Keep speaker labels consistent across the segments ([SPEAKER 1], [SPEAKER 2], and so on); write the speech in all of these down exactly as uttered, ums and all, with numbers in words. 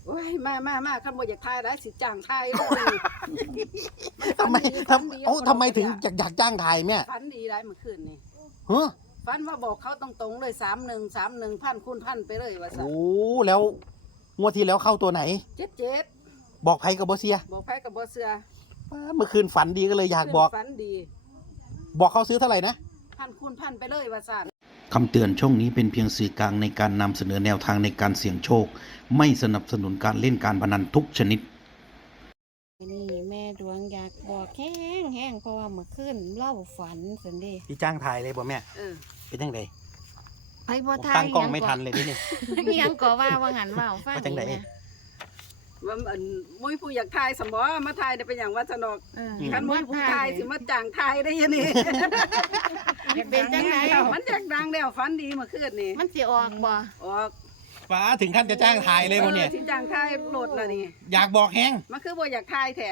[SPEAKER 1] โอ้ยมามามาคันบ่อยากทายได้สิจ้างทายเลย
[SPEAKER 2] ทำไมทำเอ้าทำไมถึงอยากอยากจ้างถ่ายแม่
[SPEAKER 1] ฝันดีได้เมื่อคืนนี่
[SPEAKER 2] ฮะ
[SPEAKER 1] ฝันว่าบอกเขาตรงๆเลยสามหนึ่งสามหนึ่งพันคูณพันไปเลยว่าสัน
[SPEAKER 2] โอ้แล้วงวดที่แล้วเข้าตัวไหน
[SPEAKER 1] เจ็ดเจ็ด
[SPEAKER 2] บอกไผกับบอเซีย
[SPEAKER 1] บอกไพ่กับบ่เสือ
[SPEAKER 2] เมื่อคืนฝันดีก็เลยอยากบอก
[SPEAKER 1] ฝันดี
[SPEAKER 2] บอกเขาซื้อเท่าไหร่นะ
[SPEAKER 1] พันคูณพันไปเลยว่าสัน
[SPEAKER 2] คำเตือนช่องนี้เป็นเพียงสื่อกลางในการนำเสนอแนวทางในการเสี่ยงโชค ไม่สนับสนุนการเล่นการพนันทุกชนิด
[SPEAKER 3] นี่แม่ดวงอยากบอกแห้งแห้งเพราะว่าเมื่อคืนเล่าฝันสันเดี
[SPEAKER 2] พี่จ้างถ่ายเลยบ่แม่
[SPEAKER 1] เออ
[SPEAKER 2] เป็นยังไง
[SPEAKER 3] ไปบ่
[SPEAKER 2] ผม
[SPEAKER 3] ทาย
[SPEAKER 2] ตั้งกล้องไม่ทันเลยนี่
[SPEAKER 3] อิหยังก็ว่าว่าหันว่าฟัง
[SPEAKER 2] มาจังใด
[SPEAKER 3] แม่
[SPEAKER 1] ว่าอันมุ้ยผู้อยากทายสมบอมาทายได้เป็นอย่างว่าสนอก
[SPEAKER 3] เออ
[SPEAKER 1] คันมุ้ยผู้ทายสิมาจ้างทายได้ยังนี่
[SPEAKER 3] เป็นจังไหน
[SPEAKER 1] มันอยากดังแล้วฝันดีเมื่อคืนนี่
[SPEAKER 3] มันสิออกบ่
[SPEAKER 1] ออก
[SPEAKER 2] ฟ้าถึงขั้นจะจ้างถ่ายเลยบ่เนี่ย
[SPEAKER 1] ออสิจ้างทายโหลดละนี่
[SPEAKER 2] อยากบอกแห้ง
[SPEAKER 1] มันคือบ่อยากทายแท้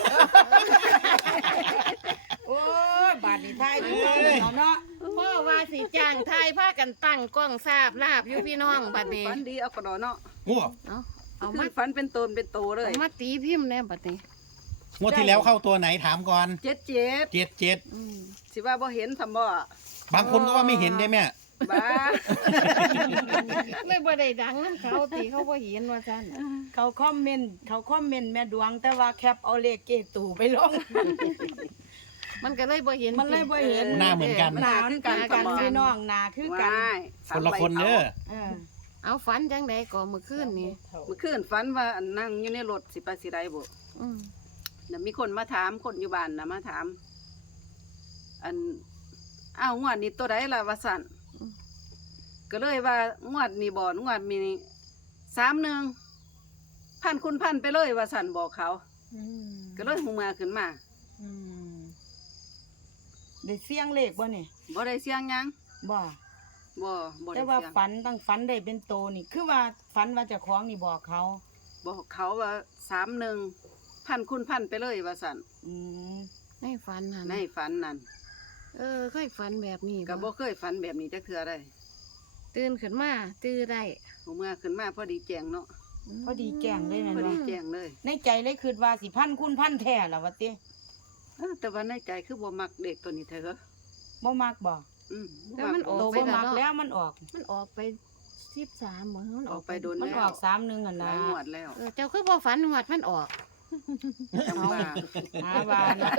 [SPEAKER 4] โอ้ยบาดนี้ทายอยู่เนาะเนาะ
[SPEAKER 3] พ่อว่าสิจ้างทายพากันตั้งกล้องทราบลาบอยู่พี่น้องบัดนี้
[SPEAKER 1] ฝันดีเอากระดอเนาะ
[SPEAKER 2] งัว
[SPEAKER 3] เอาเอา
[SPEAKER 1] คื
[SPEAKER 3] มา
[SPEAKER 1] อฝันเป็นตนเป็นโตเลย
[SPEAKER 3] เอามาตีพิมพ์แน่บัดนี้
[SPEAKER 2] งวดที่แล้วเข้าตัวไหนถามก่อน
[SPEAKER 1] เจ็ดเจ็ด
[SPEAKER 2] เจ็ดเจ็ด
[SPEAKER 3] อืม
[SPEAKER 1] สิว่าบ่เห็นสมบ่
[SPEAKER 2] บางคนก็ว่าไม่เห็นได้แม่
[SPEAKER 1] บ้า
[SPEAKER 3] เลยบ่ได้ดังนำเขาตีเขาบ่เห็นว่าซั่น
[SPEAKER 4] เขาคอมเมนต์เขาคอมเมนต์แม่ดวงแต่ว่าแคปเอาเลขเกตู่ไปลง
[SPEAKER 3] มันก็เลยบ่เห็น
[SPEAKER 4] มันเลยบ่เห็น
[SPEAKER 2] หน้าเหมือนกัน
[SPEAKER 1] หน้าคือกัน
[SPEAKER 4] ห
[SPEAKER 1] ส
[SPEAKER 4] กัน
[SPEAKER 1] มบ่
[SPEAKER 4] พี่น้องหนาคือกัน
[SPEAKER 1] ว้าย
[SPEAKER 2] คนละคนเด้อ
[SPEAKER 4] เออ
[SPEAKER 3] เอาฝันจังไดก็เมื่อคืนนี่
[SPEAKER 1] เมื่อคืนฝันว่าอันนั่งอยู่ในรถสิไปสิได้บ่
[SPEAKER 3] อืม
[SPEAKER 1] แล้วมีคนมาถามคนอยู่บ้านนะมาถาม อันอ้าวงวดนี้ตัวใดล่ะว่าสั่นก็เลยว่างวดนี้บ่งวดมีสามหนึ่งพันคุณพันไปเลยว่าสั่นบอกเขา
[SPEAKER 4] อืม
[SPEAKER 1] ก็เลยหูมาขึ้นมา
[SPEAKER 4] อืมได้เสียงเลขบ่นี่
[SPEAKER 1] บ่ได้เสียงหยัง
[SPEAKER 4] บ่
[SPEAKER 1] บ่บ่
[SPEAKER 4] แต่
[SPEAKER 1] ได้
[SPEAKER 4] ว่า
[SPEAKER 1] เสียง
[SPEAKER 4] ฝันตั้งฝันได้เป็นโตนี่ คือว่าฝันว่าเจะคล้าของนี่บอกเขา
[SPEAKER 1] บอกเขาว่าสามหนึ่งพันคุณพันไปเลยว่าสั่น
[SPEAKER 4] อืม
[SPEAKER 3] ในฝันหั่น
[SPEAKER 1] ในฝันนั่น
[SPEAKER 3] เออเคยฝันแบบนี้
[SPEAKER 1] ก็บ่เคยฝันแบบนี้จักเทื่อได้
[SPEAKER 3] ตื่นขึ้นมาตื่นได้
[SPEAKER 1] หูมาขึ้นมาพอดีแจงเนาะ
[SPEAKER 4] พอดีแก่งเลยแม่น
[SPEAKER 1] พอ
[SPEAKER 4] บ่
[SPEAKER 1] ดีแจงเลย
[SPEAKER 4] ในใจเลยคือว่าสิพันคุณพันแท้ล่ะว่าติ
[SPEAKER 1] เออแต่ว่าในใจคือบ่มักเด็กตัวนี้เถอะ
[SPEAKER 4] บ่มักบ่
[SPEAKER 1] อืม
[SPEAKER 3] แต่มันออก
[SPEAKER 4] โต
[SPEAKER 3] ไป
[SPEAKER 4] บ่
[SPEAKER 3] แล้ว
[SPEAKER 4] มัก
[SPEAKER 3] เนาะ
[SPEAKER 4] แล้วมันออก
[SPEAKER 3] มันออกไปสิบสามเหมือนมัน
[SPEAKER 1] อ
[SPEAKER 3] อ
[SPEAKER 1] อ
[SPEAKER 3] อก ก
[SPEAKER 1] ไปโดน
[SPEAKER 4] มัน
[SPEAKER 1] แล้ว
[SPEAKER 4] ออกสามหนึ่งอ่ะ
[SPEAKER 1] ห
[SPEAKER 4] นะ
[SPEAKER 1] ลายหมวดแล้ว
[SPEAKER 3] เออเจ้าคือบ่ฝันหวดมันออก
[SPEAKER 1] จังว่า
[SPEAKER 4] หาว่าเนาะ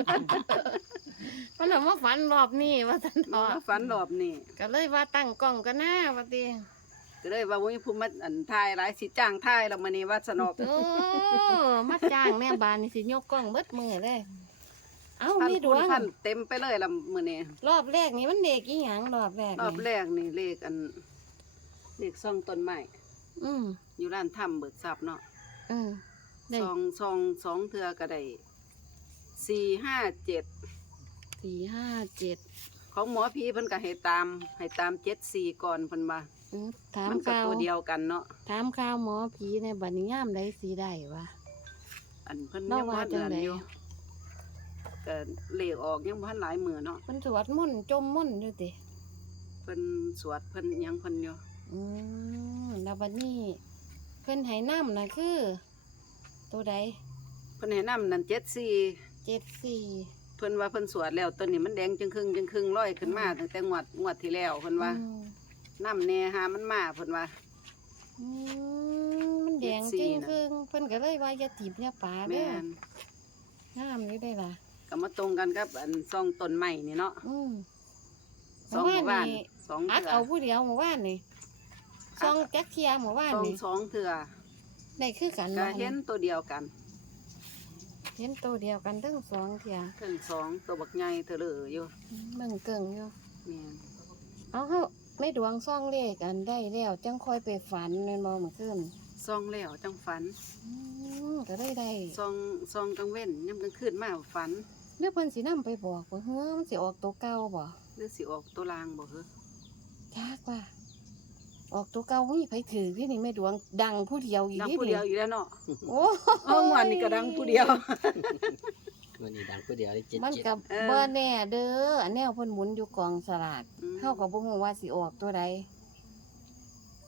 [SPEAKER 3] มันเลยว่าฝันรอบนี้ว่าท่านทอ
[SPEAKER 1] ฝันรอบนี้
[SPEAKER 3] ก็เลยว่าตั้งกล้องกันหน้าว่าติ
[SPEAKER 1] ก็เลยว่าโอ้ยผู้มาอันทายหลายสิจ้างทายแล้วมื้อนี้ว่าสนอก
[SPEAKER 3] โอ้มาจ้างแม่บานนี่สิยกกล้องเบิดมือเลย เอ้า
[SPEAKER 1] พัน
[SPEAKER 3] มีด
[SPEAKER 1] คู
[SPEAKER 3] ว
[SPEAKER 1] ณ
[SPEAKER 3] ง
[SPEAKER 1] พันเต็มไปเลยละมื้อนี้
[SPEAKER 3] รอบแรกนี่มันเด็กอีหยังรอบแรก
[SPEAKER 1] รอบแร
[SPEAKER 3] นี่
[SPEAKER 1] กนี่เลขอันเลขซองต้นไม้
[SPEAKER 3] อืม
[SPEAKER 1] อยู่ร้านถ้ำเบิดทรัพย์เนาะ
[SPEAKER 3] เออได้
[SPEAKER 1] ซองซองสองเทื่อก็ได้สี่ห้าเจ็ด
[SPEAKER 3] สี่ห้าเจ็ด
[SPEAKER 1] ของหมอผีเพิ่นก็ให้ตามให้ตามเจ็ดสี่ก่อนเพิ่นว่า
[SPEAKER 3] อืมถาม
[SPEAKER 1] มันก็
[SPEAKER 3] ข่าว
[SPEAKER 1] ตัวเดียวกันเนาะ
[SPEAKER 3] ถามข่าวหมอผีในบัดนี้ยามใดสิได้วะ
[SPEAKER 1] อันเพิ่น
[SPEAKER 3] เรา
[SPEAKER 1] ยังบ่
[SPEAKER 3] ว่า
[SPEAKER 1] ทัน
[SPEAKER 3] จัง
[SPEAKER 1] อัน
[SPEAKER 3] ใด
[SPEAKER 1] อยู่ก็เลขออกยังบ่ทันหลายมื้อเนาะ
[SPEAKER 3] เพิ่นสวดมนต์จมมนต์อยู่ติ
[SPEAKER 1] เพิ่นสวดเพิ่นอิหยังเพิ่นอยู่
[SPEAKER 3] อืมแล้วบัดนี้เพิ่นให้น้ำน่ะคือ ตัวใด
[SPEAKER 1] เพิ่นให้นำนั่นเจ็ดสี่
[SPEAKER 3] เจ็ดสี่
[SPEAKER 1] เพิ่นว่าเพิ่นสวดแล้วตัวนี้มันแดงจึงครึ่งจึงครึ่งลอยขึ้นมาตั้งแต่งวดงวดที่แล้วเพิ่นว่า
[SPEAKER 3] อืม
[SPEAKER 1] น้ำแน่หามันมาเพิ่นว่า
[SPEAKER 3] อืมมันแดง
[SPEAKER 1] เจ็ดสี่
[SPEAKER 3] จริง
[SPEAKER 1] น่ะ
[SPEAKER 3] คือเพิ่นก็เลยว่าอย่าถีบอย่าปาเด้
[SPEAKER 1] แม่
[SPEAKER 3] อน น้ำอยู่ได้ล่ะ
[SPEAKER 1] ก็มาตรงกันกับอันซองต้นไม้นี่เนาะ
[SPEAKER 3] อืม
[SPEAKER 1] สองหมู่บ้านสอง
[SPEAKER 3] อัด
[SPEAKER 1] เถื่อ
[SPEAKER 3] เอาผู้เดียวหมู่บ้านนี่ซองจักเทียหมู่บ้าน
[SPEAKER 1] สอง
[SPEAKER 3] นี่
[SPEAKER 1] สองเถื่อ
[SPEAKER 3] ได้คือกัน
[SPEAKER 1] ก็
[SPEAKER 3] บ่
[SPEAKER 1] เห็นตัวเดียวกัน
[SPEAKER 3] เห็นตัวเดียวกันทั้งสองเทีย
[SPEAKER 1] เพิ่นสองตัวบักใหญ่เถอะเลยอยู่
[SPEAKER 3] เบิ่งเกิ่งอยู่
[SPEAKER 1] แม่น
[SPEAKER 3] เอาเฮาไม่ดวงซ่องเลขอันได้แล้วจังค่อยไปฝันแม่นบ่เมื่อคืน
[SPEAKER 1] ซองแล้วจังฝัน
[SPEAKER 3] อืมก็ได้ได้
[SPEAKER 1] ซองซองกลางเว้นยามกลางคืนมาฝัน
[SPEAKER 3] เรือเพิ่นสินำไปบอกว่าเฮ้อมันสิออกตัวเก่าบ่
[SPEAKER 1] หรือสิออกตัวลางบ่เหรอ
[SPEAKER 3] จักว่า ออกตัวเก่าบ่มีไผถือที่นี่แม่ดวงดังผู้เดียวอีก
[SPEAKER 1] ดัง
[SPEAKER 3] นี่
[SPEAKER 1] ผู้เดียวอยู่แล้วเนาะ
[SPEAKER 3] โอ้
[SPEAKER 1] เออวันนี้ก็ดังผู้เดียว
[SPEAKER 5] วันนี้ดังผู้เดียวได้เจ็ด
[SPEAKER 3] มัน
[SPEAKER 5] เจ็ด
[SPEAKER 3] กับ
[SPEAKER 1] เออ
[SPEAKER 3] บ่แน่เด้ออันแนวเพิ่นหมุนอยู่กองสลาก
[SPEAKER 1] อืม
[SPEAKER 3] เฮาก็บ่ฮู้ว่าสิออกตัวใด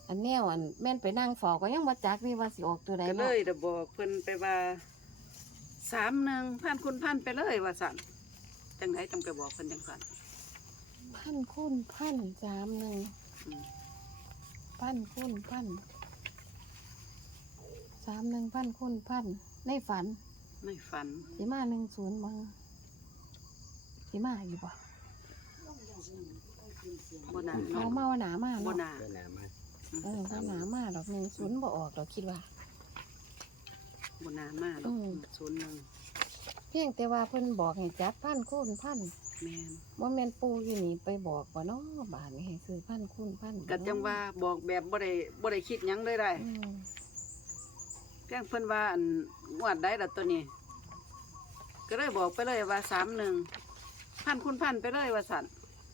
[SPEAKER 3] อันแนวอันแม่นไปนั่งเฝ้าก็ยังบ่จักนี่ว่าสิออกตัวใด
[SPEAKER 1] ก็เล
[SPEAKER 3] เนาะ
[SPEAKER 1] ยได้บอกเพิ่นไปว่าสามหนึ่งพันคุณพันไปเลยว่าสั่นจังไดจังไปบอกเพิ่นจังสั่น
[SPEAKER 3] พันคูณพันสามหนึ่ง
[SPEAKER 1] อืม
[SPEAKER 3] พันคูณพันสามหนึ่งพันคูณพันในฝัน
[SPEAKER 1] ไม่ฝัน
[SPEAKER 3] สิมาหนึ่งศูนย์มาสิมาอยู่บ่
[SPEAKER 1] บ่นา
[SPEAKER 3] เอา
[SPEAKER 1] เนาะ
[SPEAKER 3] มาว่าหนามา
[SPEAKER 1] บ่
[SPEAKER 3] เนาะ
[SPEAKER 1] นา
[SPEAKER 5] เดินหน้ามา
[SPEAKER 3] เออว่าหนามาดอกหนึ่งศูนย์บ่ออกดอกคิดว่า
[SPEAKER 1] บ่นานมากหรอก
[SPEAKER 3] อืม
[SPEAKER 1] ศูนย์หนึ่ง
[SPEAKER 3] เพียงแต่ว่าเพิ่นบอกให้จัดพันคูณพัน
[SPEAKER 1] แม่น
[SPEAKER 3] ว่าแม่นปูอยู่นี่ไปบอกว่าเนาะบาทนี่ให้ซื้อพันคูณพัน
[SPEAKER 1] ก็จังว่าบอกแบบบ่ได้บ่ได้คิดหยังเลยได้
[SPEAKER 3] อืม
[SPEAKER 1] เพียงเพิ่นว่าอันงวดได้ละตัวนี้ ก็เลยบอกไปเลยว่าสามหนึ่งพันคุณพันไปเลยว่าสั่น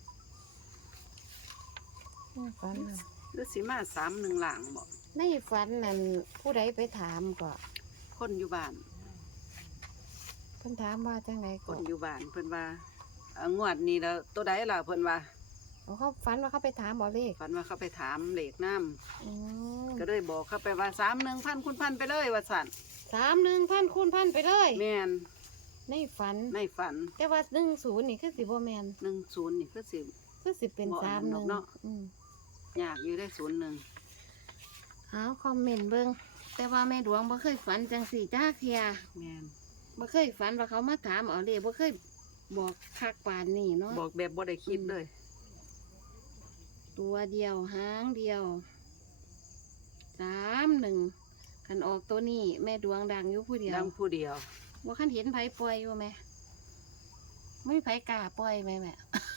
[SPEAKER 3] ในฝันน่ะ
[SPEAKER 1] หรือสิมาสามหนึ่งหลังบอก
[SPEAKER 3] ในฝันนั่นผู้ใดไปถามก็
[SPEAKER 1] คนอยู่บ้าน
[SPEAKER 3] เพิ่นถามว่าจังได
[SPEAKER 1] ค
[SPEAKER 3] ก็
[SPEAKER 1] นอยู่บ้านเพิ่นว่าเอางวดนี้แล้วตัวใดล่ะเพิ่นว่า
[SPEAKER 3] เอาเขาฝันว่าเขาไปถามเอาเลข
[SPEAKER 1] ฝันว่าเขาไปถามเลขน้ำ
[SPEAKER 3] อืม
[SPEAKER 1] ก็เลยบอกเขาไปว่าสามหนึ่งพันคุณพันไปเลยว่าสั่น
[SPEAKER 3] สามหนึ่งพันคูณพันไปเลย
[SPEAKER 1] แม่น
[SPEAKER 3] ในฝัน
[SPEAKER 1] ในฝัน
[SPEAKER 3] แต่ว่าหนึ่งศูนย์นี่คือสิบ่แมน
[SPEAKER 1] หนึ่งศูนย์นี่คือสิ
[SPEAKER 3] คือสิเป็น
[SPEAKER 1] บ่อั
[SPEAKER 3] สาน ม
[SPEAKER 1] นั้
[SPEAKER 3] ห
[SPEAKER 1] น
[SPEAKER 3] นึ่ง
[SPEAKER 1] เนาะ
[SPEAKER 3] อืม
[SPEAKER 1] ยากอยู่ได้ศูนย์หนึ่ง
[SPEAKER 3] เอาคอมเมนต์เบิ่งแต่ว่าแม่ดวงบ่เคยฝันจังสี่จ้าเทีย
[SPEAKER 1] แม่น
[SPEAKER 3] บ่เคยฝันว่าเขามาถามเอาเลขบ่เคยบอกคักปานนี่เนาะ
[SPEAKER 1] บอกแบบบ่ได้คิดเลย
[SPEAKER 3] ตัวเดียวหางเดียวสามหนึ่งคันออกตัวนี้แม่ดวงดังอยู่ผู้เดียว
[SPEAKER 1] ดังผู้เดียว
[SPEAKER 3] ว่าคันเห็นไผปล่อยอยู่ไหมไม่มีไผกล้าปล่อยไหมแม่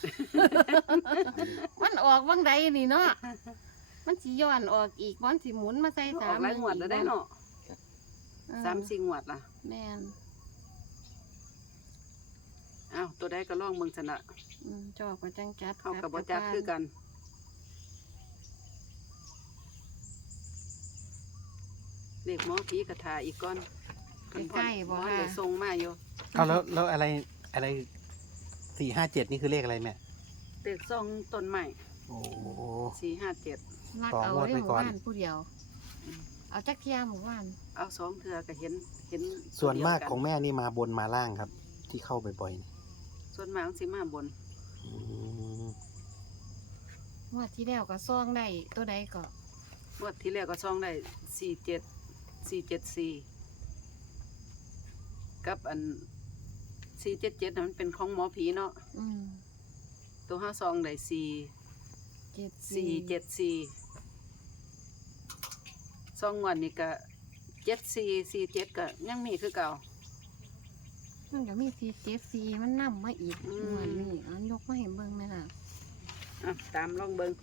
[SPEAKER 3] มันออกวังใดนี่เนาะมันสิย้อนออกอีกมันสิหมุนมาใส่
[SPEAKER 1] อ
[SPEAKER 3] สา
[SPEAKER 1] อก
[SPEAKER 3] ม
[SPEAKER 1] หลายงวดแล้วได้เนาะ
[SPEAKER 3] เออ
[SPEAKER 1] สามสี่งวดล่ะ
[SPEAKER 3] แม่น
[SPEAKER 1] อ้าวตัวใดก็ลองเบิ่งซะนะ
[SPEAKER 3] อืมชอบก็จังจัด
[SPEAKER 1] เข้ากับบ่จักคือกัน เลขหมอผีกระทาอีกก้อน
[SPEAKER 3] ใกล้ๆบ่
[SPEAKER 1] หมอ
[SPEAKER 3] ค่ะ
[SPEAKER 1] ได้ส่งมาอยู่
[SPEAKER 6] เอาแล้วแล้วอะไรอะไรสี่ห้าเจ็ดนี่คือเลขอะไรแม่
[SPEAKER 1] เลขส่งต้นใหม่
[SPEAKER 6] โอ้โห
[SPEAKER 1] สี่ห้าเจ็ด
[SPEAKER 3] รัก
[SPEAKER 6] ต่อ
[SPEAKER 3] เอา
[SPEAKER 6] งวด
[SPEAKER 3] เรื่
[SPEAKER 6] ไป
[SPEAKER 3] อง
[SPEAKER 6] ก่อน
[SPEAKER 3] บ้านผู้เดียว เอาจักเทียหมู่บ้าน
[SPEAKER 1] เอาสองเทือก็เห็นเห็น
[SPEAKER 6] ส่วนมาก
[SPEAKER 1] เดีย
[SPEAKER 6] ของแม่นี่มาบนมาล่างครับ ที่เข้าบ่อยๆเนี่ย
[SPEAKER 1] ส่วนมากสิมาบน
[SPEAKER 6] อืม
[SPEAKER 3] งวดที่แล้วก็ซ่องได้ตัวใดก็
[SPEAKER 1] งวดที่แล้วก็ส่องได้สี่เจ็ดสี่เจ็ดสี่กับอันสี่เจ็ดเจ็ดมันเป็นของหมอผีเนาะ
[SPEAKER 3] อืม
[SPEAKER 1] ตัวห้าซองได้สี่
[SPEAKER 3] เจ็ด
[SPEAKER 1] สี่เจ็ดสี่ซองงวดนี่ก็เจ็ดสี่สี่เจ็ดก็ยังมีคือเก่า
[SPEAKER 3] มันก็มีสี่เจ็ดสี่มันนำมาอีก
[SPEAKER 1] อืม
[SPEAKER 3] งวดนี้เอายกมาให้เบิ่งไหมล่ะ
[SPEAKER 1] อ่ะตามลองเบิง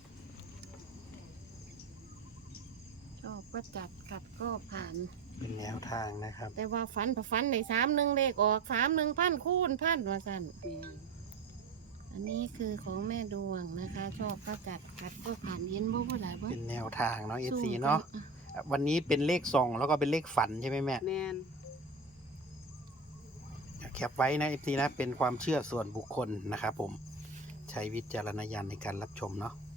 [SPEAKER 3] ชอบก็จัดกัดก็ผ่าน
[SPEAKER 6] เป็นแนวทางนะครับ
[SPEAKER 3] แต่ว่าฝันพอฝันในสามหนึ่งเลขออกสามหนึ่งพันคูณพันว่าสั่น
[SPEAKER 1] แม่น
[SPEAKER 3] อันนี้คือของแม่ดวงนะคะ ชอบก็จัดกัดก็ผ่านเย็นบ่บ่หลายบ่
[SPEAKER 6] เป็นแนวทางเนาะเอฟซี
[SPEAKER 3] สู้
[SPEAKER 6] เนาะ
[SPEAKER 3] อ่
[SPEAKER 6] วันนี้เป็นเลขส่องแล้วก็เป็นเลขฝันใช่ไหมแม่
[SPEAKER 1] แม่น
[SPEAKER 6] แคปไว้นะเอฟซีนะเป็นความเชื่อส่วนบุคคลนะครับผมใช้วิจารณญาณในการรับชมเนาะ